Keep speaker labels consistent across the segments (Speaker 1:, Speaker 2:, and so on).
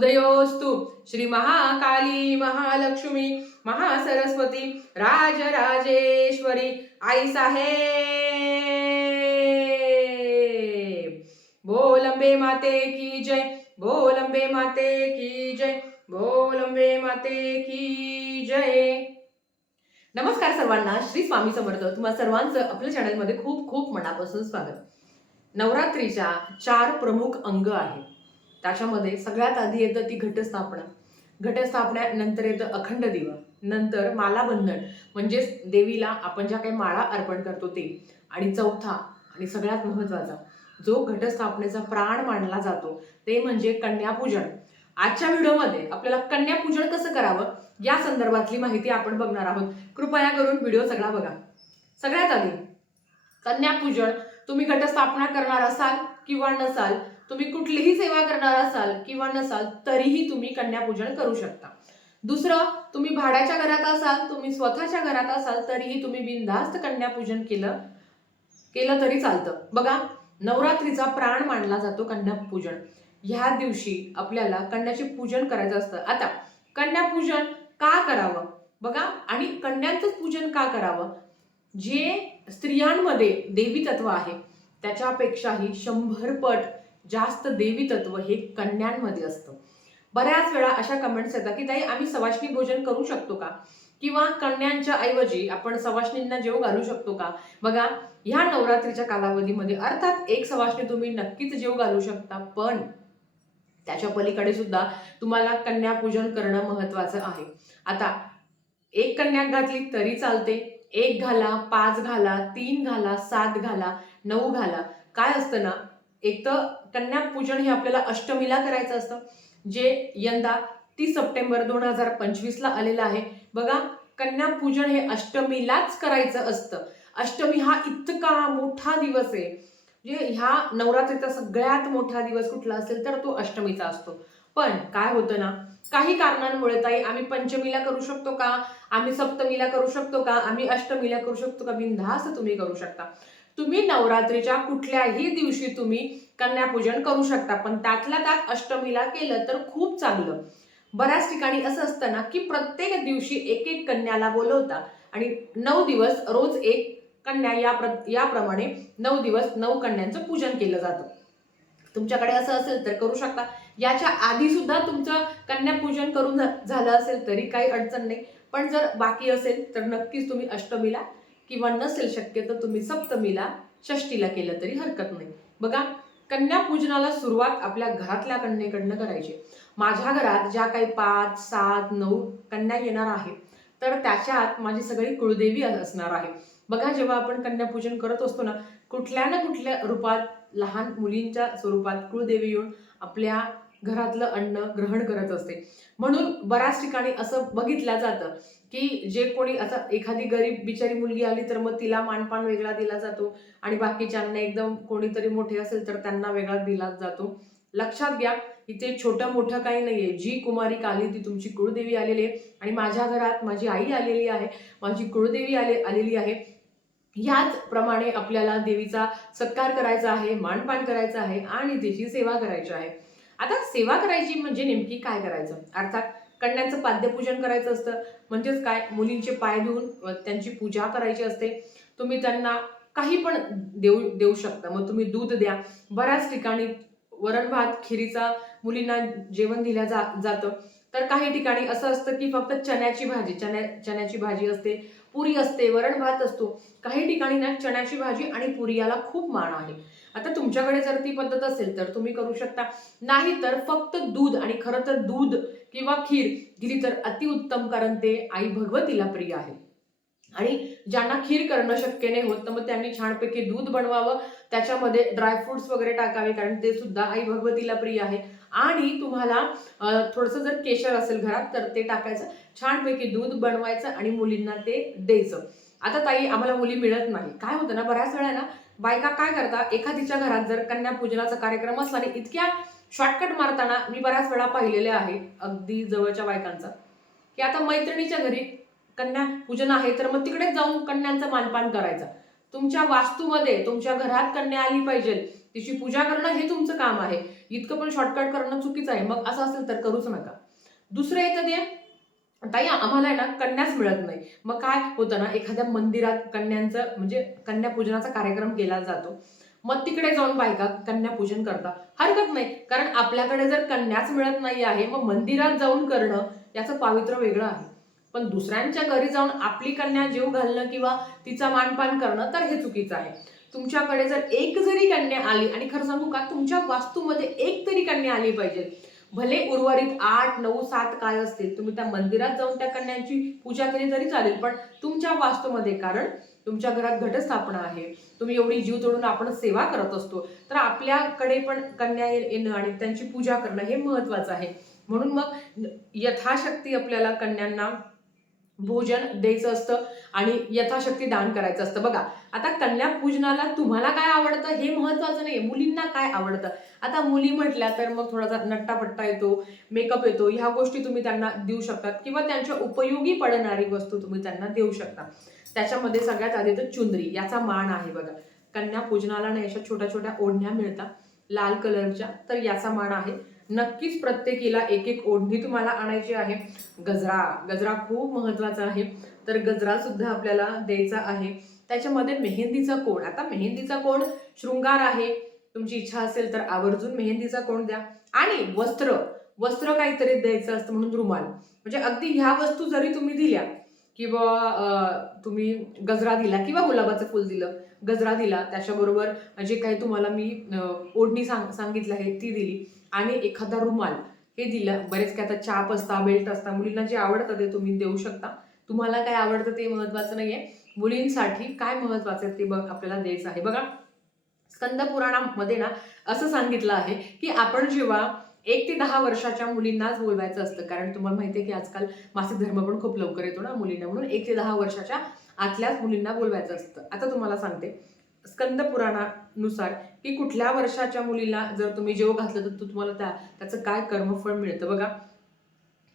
Speaker 1: उदयोस्तु। श्री महाकाली महालक्ष्मी महासरस्वती राजराजेश्वरी। आई साहेब। बोलंबे माते की जय बोलंबे माते की जय बोलंबे माते की जय। नमस्कार सर्वांना श्री स्वामी समर्थ तुम्हा सर्वांचं आपल्या चॅनलमध्ये खूप खूप मनापासून स्वागत. नवरात्रीच्या चार प्रमुख अंग आहेत. त्याच्यामध्ये सगळ्यात आधी येतं ती घटस्थापना. घटस्थापना नंतर येतं अखंड दिवा नंतर मालाबंधन म्हणजेच देवीला आपण ज्या काही माळा अर्पण करतो ते. आणि चौथा आणि सगळ्यात महत्त्वाचा जो घटस्थापनेचा प्राण मानला जातो ते म्हणजे कन्यापूजन. आजच्या व्हिडिओमध्ये आपल्याला कन्यापूजन कसं करावं या संदर्भातली माहिती आपण बघणार आहोत. कृपया करून व्हिडिओ सगळा बघा. सगळ्यात आधी कन्यापूजन तुम्ही घटस्थापना करणार असाल किंवा नसाल तुम्ही कुठलीही सेवा करणार असाल किंवा नसाल तरीही तुम्ही कन्यापूजन करू शकता. दुसरं तुम्ही भाड्याच्या घरात असाल तुम्ही स्वतःच्या घरात असाल तरीही तुम्ही बिनधास्त कन्यापूजन केलं केलं तरी चालतं. बघा नवरात्रीचा प्राण मानला जातो कन्यापूजन. ह्या दिवशी आपल्याला कन्याचे पूजन करायचं असतं. आता कन्यापूजन का करावं? बघा आणि कन्यांचंच पूजन का करावं? जे स्त्रियांमध्ये देवी तत्व आहे त्याच्यापेक्षाही शंभर पट जास्त देवी तत्व हे कन्यांमध्ये असतं. बऱ्याच वेळा अशा कमेंट्स येतात की ताई आम्ही सवाष्णी भोजन करू शकतो का? किंवा कन्यांच्या ऐवजी आपण सवाष्णींना जेव घालू शकतो का? बघा ह्या नवरात्रीच्या कालावधीमध्ये अर्थात एक सवाष्णी तुम्ही नक्कीच जेव घालू शकता पण त्याच्या पलीकडे सुद्धा तुम्हाला कन्यापूजन करणं महत्वाचं आहे. आता एक कन्या घातली तरी चालते. एक घाला पाच घाला तीन घाला सात घाला नऊ घाला. काय असतं ना एक तर कन्यापूजन हे आपल्याला अष्टमीला करायचं असतं जे यंदा तीस सप्टेंबर दोन हजार पंचवीसला आलेलं आहे. बघा कन्यापूजन हे अष्टमीलाच करायचं असतं. अष्टमी हा इतका मोठा दिवस आहे. म्हणजे ह्या नवरात्रीचा सगळ्यात मोठा दिवस कुठला असेल तर तो अष्टमीचा असतो. पण काय होतं ना काही कारणांमुळे ताई आम्ही पंचमीला करू शकतो का? आम्ही सप्तमीला करू शकतो का? आम्ही अष्टमीला करू शकतो का? बिनधास्त तुम्ही करू शकता. तुम्ही नवरात्रीच्या कुठल्याही दिवशी तुम्ही कन्यापूजन करू शकता. पण त्यातल्या त्यात अष्टमीला केलं तर खूप चांगलं. बऱ्याच ठिकाणी असं असतं ना की प्रत्येक दिवशी एक एक कन्याला बोलवता आणि नऊ दिवस रोज एक कन्या या प्र याप्रमाणे नऊ दिवस नऊ कन्यांचं पूजन केलं जातं. तुमच्याकडे असं असेल तर करू शकता. याच्या आधी सुद्धा तुमचं कन्यापूजन करून झालं असेल तरी काही अडचण नाही. पण जर बाकी असेल तर नक्कीच तुम्ही अष्टमीला किंवा नसेल शक्य तर तुम्ही सप्तमीला षष्टीला केलं तरी हरकत नाही. बघा कन्यापूजनाला सुरुवात आपल्या घरातल्या कन्येकडनं करायची. माझ्या घरात ज्या काही पाच सात नऊ कन्या येणार आहेत तर त्याच्यात माझी सगळी कुळदेवी असणार आहे. बघा जेव्हा आपण कन्यापूजन करत असतो ना कुठल्या ना कुठल्या रूपात लहान मुलींच्या स्वरूपात कुळदेवी येऊन आपल्या घरातलं अन्न ग्रहण करत असते. म्हणून बऱ्याच ठिकाणी असं बघितलं जातं की जे कोणी आता एखादी गरीब बिचारी मुलगी आली तर मग तिला मानपान वेगळा दिला जातो आणि बाकीच्यांना एकदम कोणीतरी मोठे असेल तर त्यांना वेगळा दिला जातो. लक्षात घ्या इथे छोटं मोठं काही नाहीये. जी कुमारी आली ती तुमची कुळदेवी आलेली आहे आणि माझ्या घरात माझी आई आलेली आहे माझी कुळदेवी आले आलेली आहे. ह्याच प्रमाणे आपल्याला देवीचा सत्कार करायचा आहे मानपान करायचं आहे आणि तिची सेवा करायची आहे. आता सेवा करायची म्हणजे नेमकी काय करायचं? अर्थात कन्यांचं पाद्यपूजन करायचं असतं. म्हणजेच काय? मुलींचे पाय धुवून त्यांची पूजा करायची असते. तुम्ही त्यांना काही पण देऊ देऊ शकता. मग तुम्ही दूध द्या. बऱ्याच ठिकाणी वरण भात खिरीचा मुलींना जेवण दिल्या जा जातं. तर काही ठिकाणी असं असतं की फक्त चण्याची भाजी चण्या चण्याची भाजी असते पुरी असते वरण भात असतो. काही ठिकाणी ना चण्याची भाजी आणि पुरी याला खूप मान आहे. आता तुमच्याकडे जर ती पद्धत असेल तर तुम्ही करू शकता. नाही तर फक्त दूध आणि खरं तर दूध किंवा खीर दिली तर अतिउत्तम कारण ते आई भगवतीला प्रिय आहे. आणि ज्यांना खीर करणं शक्य नाही होत तर मग त्यांनी छानपैकी दूध बनवावं त्याच्यामध्ये ड्रायफ्रुट्स वगैरे टाकावे कारण ते सुद्धा आई भगवतीला प्रिय आहे. आणि तुम्हाला थोडंसं जर केशर असेल घरात तर ते टाकायचं छानपैकी दूध बनवायचं आणि मुलींना ते द्यायचं. आता ताई आम्हाला मुली मिळत नाही. काय होतं ना बऱ्याच वेळा ना बायका काय करता एखादीच्या घरात जर कन्या पूजनाचा कार्यक्रम असला आणि इतक्या शॉर्टकट मारताना मी बऱ्याच वेळा पाहिलेले आहे अगदी जवळच्या बायकांचा. की आता मैत्रिणीच्या घरी कन्या पूजन आहे तर मग तिकडेच जाऊन कन्यांचं मानपान करायचं. तुमच्या वास्तूमध्ये तुमच्या घरात कन्या आली पाहिजे. तिची पूजा करणं हे तुमचं काम आहे. इतकं पण शॉर्टकट करणं चुकीचं आहे. मग असं असेल तर करूच नका. दुसरं येतं ते ताई आम्हाला आहे ना कन्याच मिळत नाही. मग काय होतं ना एखाद्या मंदिरात कन्यांचं म्हणजे कन्या पूजनाचा कार्यक्रम केला जातो. मग तिकडे जाऊन बायका कन्यापूजन करतात. हरकत नाही. कारण आपल्याकडे जर कन्याच मिळत नाही आहे मग मंदिरात जाऊन करणं याचं पावित्र्य वेगळं आहे. पण दुसऱ्यांच्या घरी जाऊन आपली कन्या जीव घालणं किंवा तिचा मानपान करणं तर हे चुकीचं आहे. तुमच्याकडे जर एक जरी कन्या आली आणि खरं सांगू का तुमच्या वास्तूमध्ये एक तरी कन्या आली पाहिजे. भले उर्वरित आठ नऊ सात काय असतील तुम्ही त्या मंदिरात जाऊन त्या कन्यांची पूजा केली तरी चालेल पण तुमच्या वास्तूमध्ये कारण तुमच्या घरात घटस्थापना आहे तुम्ही एवढी जीव तोडून आपण सेवा करत असतो तर आपल्याकडे पण कन्या ये- येणं आणि त्यांची पूजा करणं हे महत्वाचं आहे. म्हणून मग यथाशक्ती आपल्याला कन्यांना भोजन द्यायचं असतं आणि यथाशक्ती दान करायचं असतं. बघा आता कन्या पूजनाला तुम्हाला काय आवडतं हे महत्वाचं नाही मुलींना काय आवडतं? आता मुली म्हटल्या तर मग थोडासा नट्टापट्टा येतो मेकअप येतो ह्या गोष्टी तुम्ही त्यांना देऊ शकतात किंवा त्यांच्या उपयोगी पडणारी वस्तू तुम्ही त्यांना देऊ शकता. त्याच्यामध्ये सगळ्यात आधी तर चुंदरी याचा मान आहे बघा. कन्या पूजनाला नाही अशा छोट्या छोट्या ओढण्या मिळतात लाल कलरच्या तर याचा मान आहे. नक्कीच प्रत्येकीला एक एक ओढणी तुम्हाला आणायची आहे. गजरा गजरा खूप महत्त्वाचा आहे. तर गजरा सुद्धा आपल्याला द्यायचा आहे. त्याच्यामध्ये मेहंदीचा कोण आता मेहंदीचा कोण शृंगार आहे. तुमची इच्छा असेल तर आवर्जून मेहंदीचा कोण द्या. आणि वस्त्र वस्त्र काहीतरी द्यायचं असतं म्हणून रुमाल. म्हणजे अगदी ह्या वस्तू जरी तुम्ही दिल्या किंवा तुम्ही गजरा दिला किंवा गुलाबाचं फुल दिलं गजरा दिला त्याच्याबरोबर जे काही तुम्हाला मी ओढणी सांग सांगितलं आहे ती दिली. आणि एखादा रुमाल हे दिलं. बरेच काय आता चाप असता बेल्ट असता मुलींना जे आवडतं ते तुम्ही देऊ शकता. तुम्हाला काय आवडतं ते महत्वाचं आहे मुलींसाठी काय महत्वाचं आहे ते बघ आपल्याला द्यायचं आहे. बघा स्कंद पुराणामध्ये ना असं सांगितलं आहे की आपण जेव्हा एक ते दहा वर्षाच्या मुलींनाच बोलवायचं असतं. कारण तुम्हाला माहिती आहे की आजकाल मासिक धर्म पण खूप लवकर येतो ना मुलींना. म्हणून एक ते दहा वर्षाच्या आतल्याच मुलींना बोलवायचं असतं. आता तुम्हाला सांगते. स्कंद पुराणानुसार की कुठल्या वर्षाच्या मुलीला जर तुम्ही जेव घातलं तर तुम्हाला त्या त्याचं काय कर्मफळ मिळतं? बघा.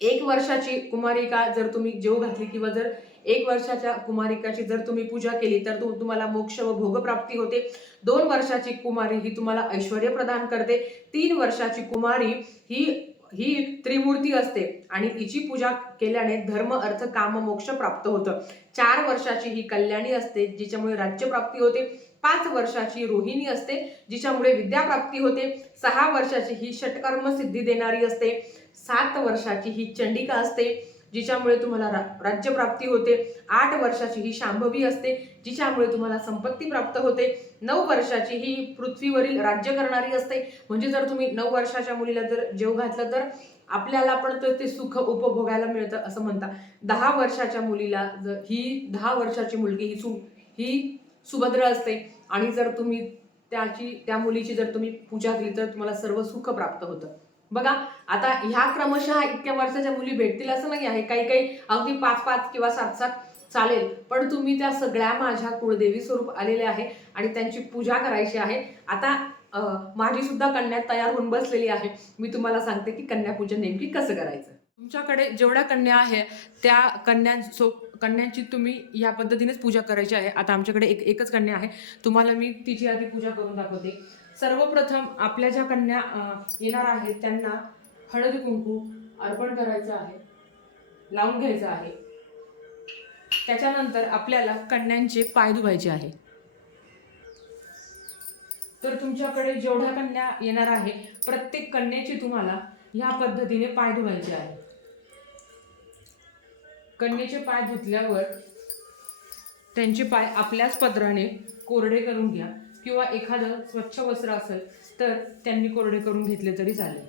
Speaker 1: एक वर्षाची कुमारिका जर तुम्ही जेव घातली किंवा जर एक वर्षाच्या कुमारिकाची जर तुम्ही पूजा केली तर तुम्हाला मोक्ष व भोगप्राप्ती होते. दोन वर्षाची कुमारी ही तुम्हाला ऐश्वर प्रदान करते. तीन वर्षाची कुमारी ही ही त्रिमूर्ती असते. आणि हिची पूजा केल्याने धर्म अर्थ काम मोक्ष प्राप्त होतं. चार वर्षाची ही कल्याणी असते जिच्यामुळे राज्यप्राप्ती होते. पाच वर्षाची रोहिणी असते जिच्यामुळे विद्याप्राप्ती होते. सहा वर्षाची ही षटकर्म सिद्धी देणारी असते. सात वर्षाची ही चंडिका असते. जिच्यामुळे तुम्हाला रा- राज्यप्राप्ती होते. आठ वर्षाची ही शांभवी असते जिच्यामुळे तुम्हाला संपत्ती प्राप्त होते. नऊ वर्षाची ही पृथ्वीवरील राज्य करणारी असते. म्हणजे जर तुम्ही नऊ वर्षाच्या मुलीला जर जेव घातलं तर आपल्याला पण तर ते सुख उपभोगायला मिळतं असं म्हणतात. दहा वर्षाच्या मुलीला जर ही दहा वर्षाची मुलगी ही सु ही सुभद्र असते. आणि जर तुम्ही त्याची त्या मुलीची जर तुम्ही पूजा केली तर तुम्हाला सर्व सुख प्राप्त होतं. बघा आता ह्या क्रमशः इतक्या वर्षाच्या मुली भेटतील असं नाही आहे. काही काही अगदी पाच पाच किंवा सात सात चालेल. पण तुम्ही त्या सगळ्या माझ्या कुळदेवी स्वरूप आलेल्या आहे आणि त्यांची पूजा करायची आहे. आता माझी सुद्धा कन्या तयार होऊन बसलेली आहे. मी तुम्हाला सांगते की कन्यापूजन नेमकी कसं करायचं. तुमच्याकडे जेवढ्या कन्या आहे त्या कन्यांसो कन्यांची तुम्ही या पद्धतीनेच पूजा करायची आहे. आता आमच्याकडे एक एकच कन्या आहे. तुम्हाला मी तिची आधी पूजा करून दाखवते. सर्वप्रथम आपल्या ज्या कन्या येणार आहेत त्यांना हळद कुंकू अर्पण करायचं आहे लावून घ्यायचं आहे. त्याच्यानंतर आपल्याला कन्यांचे पाय धुवायचे आहे. तर तुमच्याकडे जेवढ्या कन्या येणार आहे प्रत्येक कन्याची तुम्हाला ह्या पद्धतीने पाय धुवायचे आहे. कन्येचे पाय धुतल्यावर त्यांचे पाय आपल्याच पदराने कोरडे करून घ्या. किंवा एखादं स्वच्छ वस्त्र असेल तर त्यांनी कोरडे करून घेतले तरी चालेल.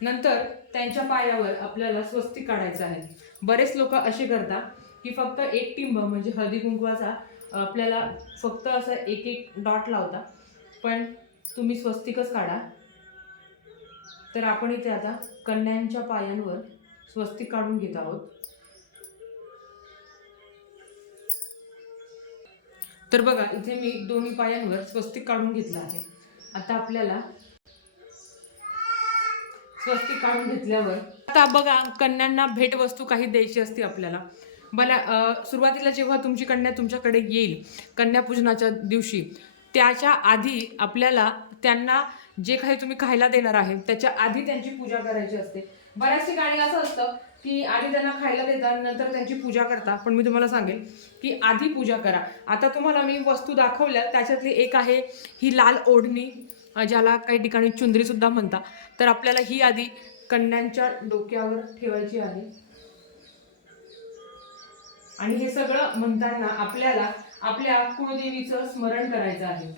Speaker 1: नंतर त्यांच्या पायावर आपल्याला स्वस्तिक काढायचं आहे. बरेच लोक असे करतात की फक्त एक टिंब म्हणजे हळदी कुंकवाचा आपल्याला फक्त असं एक एक डॉट लावता. पण तुम्ही स्वस्तिकच काढा. तर आपण इथे आता कन्यांच्या पायांवर स्वस्तिक काढून घेत आहोत. तर बघा इथे मी दोन्ही पायांवर स्वस्तिक काढून घेतलं आहे. आता आपल्याला स्वस्तिक काढून घेतल्यावर आता बघा कन्यांना भेटवस्तू काही द्यायची असते आपल्याला. मला सुरुवातीला जेव्हा तुमची कन्या तुमच्याकडे येईल कन्यापूजनाच्या दिवशी त्याच्या आधी आपल्याला त्यांना जे काही तुम्ही खायला देणार आहे त्याच्या आधी त्यांची पूजा करायची असते. बऱ्याच ठिकाणी असं असतं की आधी त्यांना खायला देतात नंतर त्यांची पूजा करता. पण मी तुम्हाला सांगेन की आधी पूजा करा. आता तुम्हाला मी वस्तू दाखवल्या त्याच्यातली एक आहे ही लाल ओढणी ज्याला काही ठिकाणी चुंदरी सुद्धा म्हणता. तर आपल्याला ही आधी कन्यांच्या डोक्यावर ठेवायची आहे. आणि हे सगळं म्हणताना आपल्याला आपल्या कुळदेवीचं स्मरण करायचं आहे.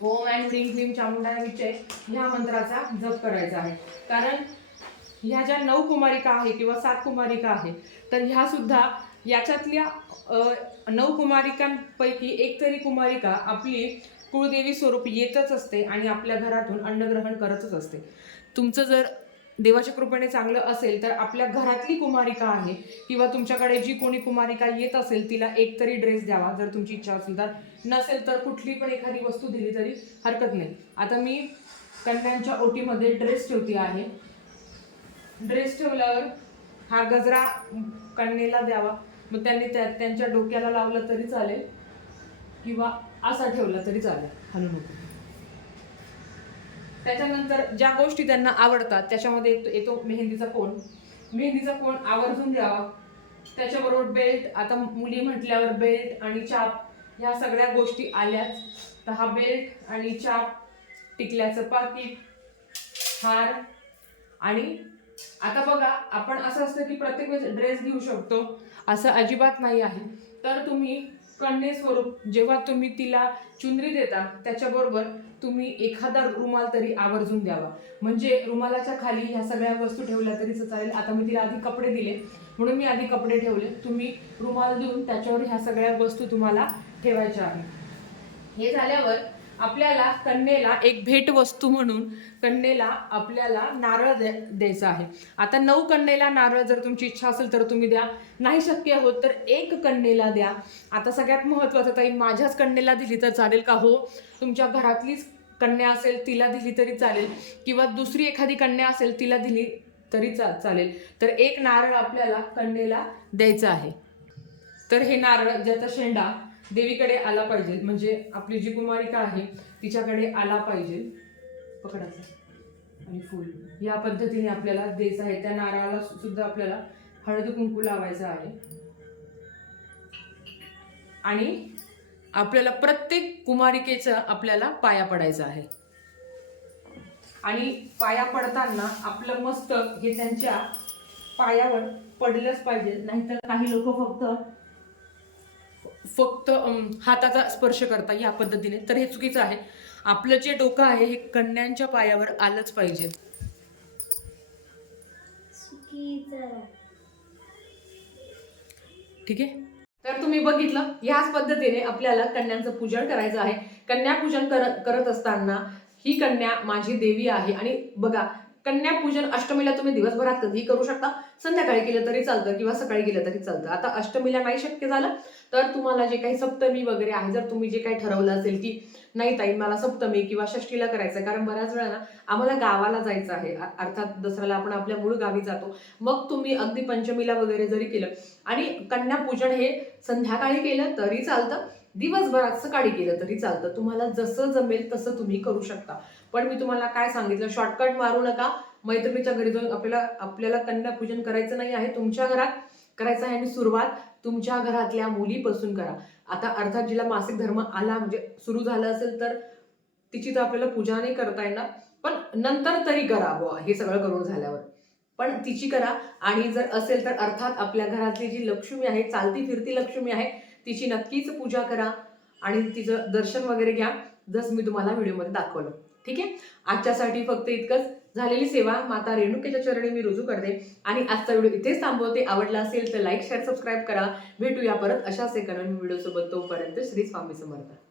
Speaker 1: ओम अँड ह्रीं क्लीम चामुंडा विचय ह्या मंत्राचा जप करायचा आहे. कारण ह्या ज्या नऊ कुमारिका आहे किंवा सात कुमारिका आहे तर ह्या सुद्धा याच्यातल्या नऊ कुमारिकांपैकी एक तरी कुमारिका आपली कुळदेवी स्वरूप येतच असते आणि आपल्या घरातून अन्नग्रहण करतच असते. तुमचं जर देवाच्या कृपेने चांगलं असेल तर आपल्या घरातली कुमारिका आहे किंवा तुमच्याकडे जी कोणी कुमारिका येत असेल तिला एक तरी ड्रेस द्यावा जर तुमची इच्छा असेल तर. नसेल तर कुठली पण एखादी वस्तू दिली तरी हरकत नाही. आता मी कन्यांच्या ओटीमध्ये ड्रेस ठेवती आहे. ड्रेस ठेवल्यावर हा गजरा कन्येला द्यावा. मग त्यांनी त्या त्यांच्या डोक्याला लावलं तरी चालेल. किंवा असा ठेवला तरी चालेल. हलू नको. त्याच्यानंतर ज्या गोष्टी त्यांना आवडतात त्याच्यामध्ये येतो- येतो मेहंदीचा कोण. मेहंदीचा कोण आवर्जून द्यावा त्याच्याबरोबर बेल्ट आता मुली म्हटल्यावर बेल्ट आणि चाप ह्या सगळ्या गोष्टी आल्याच. तर हा बेल्ट आणि चाप टिकल्याचं पाकिट हार आणि आता बघा आपण असं असतं की प्रत्येक वेळेस ड्रेस घेऊ शकतो. असं अजिबात नाही आहे. तर तुम्ही कन्ये स्वरूप जेव्हा तुम्ही तिला चुनरी देता त्याच्याबरोबर तुम्ही एखादा रुमाल तरी आवर्जून द्यावा. म्हणजे रुमालाच्या खाली ह्या सगळ्या वस्तू ठेवल्या तरी चालेल. आता मी तिला आधी कपडे दिले. म्हणून मी आधी कपडे ठेवले. तुम्ही रुमाल देऊन त्याच्यावर ह्या सगळ्या वस्तू तुम्हाला ठेवायच्या आहे हे झाल्यावर आपल्याला कन्येला एक भेटवस्तू म्हणून कन्येला आपल्याला नारळ द्या द्यायचा आहे. आता नऊ कन्येला नारळ जर तुमची इच्छा असेल तर तुम्ही द्या. नाही शक्य होत तर एक कन्येला द्या. आता सगळ्यात महत्त्वाचं ताई माझ्याच कन्येला दिली तर चालेल का हो? तुमच्या घरातलीच कन्या असेल तिला दिली तरी चालेल. किंवा दुसरी एखादी कन्या असेल तिला दिली तरी चा चालेल. तर एक नारळ आपल्याला कन्येला द्यायचा आहे. तर हे नारळ ज्याचा शेंडा देवीकडे आला पाहिजे. म्हणजे आपली जी कुमारिका आहे तिच्याकडे आला पाहिजे. पकडायचं आणि फुल. या पद्धतीने आपल्याला द्यायचं आहे. त्या नारळाला सुद्धा आपल्याला हळद कुंकू लावायचं आहे. आणि आपल्याला प्रत्येक कुमारिकेचं आपल्याला पाया पडायचं आहे. आणि पाया पडताना आपलं मस्तक हे त्यांच्या पायावर पडलंच पाहिजे. नाहीतर काही लोक फक्त फक्त हाताचा स्पर्श करता या पद्धतीने. तर हे चुकीचं आहे. आपलं जे डोकं आहे हे कन्यांच्या पायावर आलंच पाहिजे. ठीक आहे? तर तुम्ही बघितलं ह्याच पद्धतीने आपल्याला कन्यांचं पूजन करायचं आहे. कन्या पूजन करत करत असताना ही कन्या माझी देवी आहे. आणि बघा कन्या पूजन अष्टमीला तुम्ही दिवसभरात कधीही करू शकता. संध्याकाळी केलं तरी चालतं किंवा सकाळी केलं तरी चालतं. आता अष्टमीला नाही शक्य झालं तर तुम्हाला जे काही सप्तमी वगैरे आहे जर तुम्ही जे काही ठरवलं असेल की नाही ताई मला सप्तमी किंवा षष्टीला करायचं कारण बऱ्याच वेळा ना आम्हाला गावाला जायचं आहे. अर्थात दसऱ्याला आपण आपल्या मूळ गावी जातो. मग तुम्ही अगदी पंचमीला वगैरे जरी केलं आणि कन्या पूजन हे संध्याकाळी केलं तरी चालतं. दिवसभरात सकाळी केलं तरी चालतं. तुम्हाला जसं जमेल तसं तुम्ही करू शकता. पण मी तुम्हाला काय सांगितलं? शॉर्टकट मारू नका. मैत्रिणीच्या घरी जाऊन आपल्याला आपल्याला कन्यापूजन करायचं नाही आहे. तुमच्या घरात करायचं आहे आणि सुरुवात तुमच्या घरातल्या मुलीपासून करा. आता अर्थात जिला मासिक धर्म आला म्हणजे सुरू झालं असेल तर तिची तर आपल्याला पूजा नाही करता येणार. पण नंतर तरी करा बुवा हे सगळं करून झाल्यावर. पण तिची करा. आणि जर असेल तर अर्थात आपल्या घरातली जी लक्ष्मी आहे चालती फिरती लक्ष्मी आहे तिची नक्कीच पूजा करा आणि तिचं दर्शन वगैरे घ्या. जसं मी तुम्हाला व्हिडिओमध्ये दाखवलं. ठीक आहे? आजच्यासाठी फक्त इतकंच. झालेली सेवा माता रेणुकेच्या चरणी मी रुजू करते. आणि आजचा व्हिडिओ इथेच थांबवते. आवडला असेल तर लाईक शेअर सबस्क्राईब करा. भेटूया परत अशाच एका नवीन व्हिडिओसोबत. तोपर्यंत श्री स्वामी समर्थ.